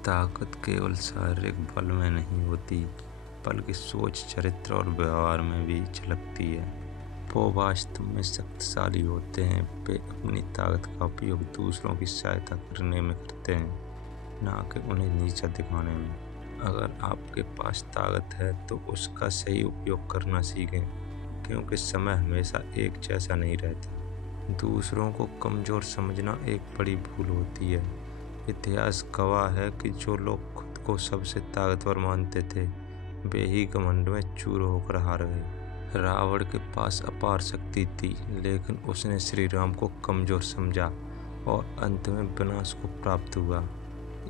ताकत केवल शारीरिक बल में नहीं होती, बल्कि सोच, चरित्र और व्यवहार में भी झलकती है। वो वास्तव में शक्तिशाली होते हैं। वे अपनी ताकत का उपयोग दूसरों की सहायता करने में करते हैं, ना कि उन्हें नीचा दिखाने में। अगर आपके पास ताकत है तो उसका सही उपयोग करना सीखें, क्योंकि समय हमेशा एक जैसा नहीं रहता। दूसरों को कमज़ोर समझना एक बड़ी भूल होती है। इतिहास गवाह है कि जो लोग खुद को सबसे ताकतवर मानते थे, वे ही घमंड में चूर होकर हार गए। रावण के पास अपार शक्ति थी, लेकिन उसने श्री राम को कमज़ोर समझा और अंत में विनाश को प्राप्त हुआ।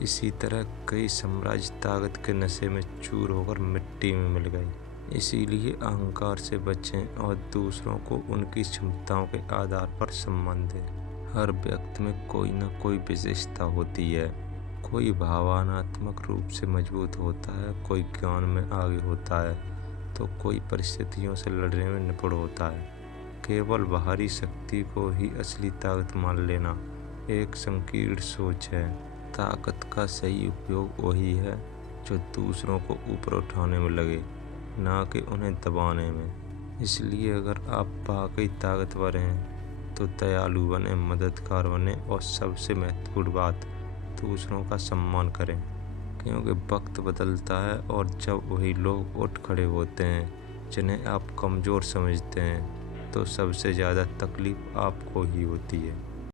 इसी तरह कई साम्राज्य ताकत के नशे में चूर होकर मिट्टी में मिल गए। इसीलिए अहंकार से बचें और दूसरों को उनकी क्षमताओं के आधार पर सम्मान दें। हर व्यक्ति में कोई न कोई विशेषता होती है। कोई भावनात्मक रूप से मजबूत होता है, कोई ज्ञान में आगे होता है, तो कोई परिस्थितियों से लड़ने में निपुण होता है। केवल बाहरी शक्ति को ही असली ताकत मान लेना एक संकीर्ण सोच है। ताकत का सही उपयोग वही है जो दूसरों को ऊपर उठाने में लगे, ना कि उन्हें दबाने में। इसलिए अगर आप वाकई ताकतवर हैं तो दयालु बने, मददगार बने और सबसे महत्वपूर्ण बात, दूसरों का सम्मान करें। क्योंकि वक्त बदलता है और जब वही लोग उठ खड़े होते हैं जिन्हें आप कमज़ोर समझते हैं, तो सबसे ज़्यादा तकलीफ आपको ही होती है।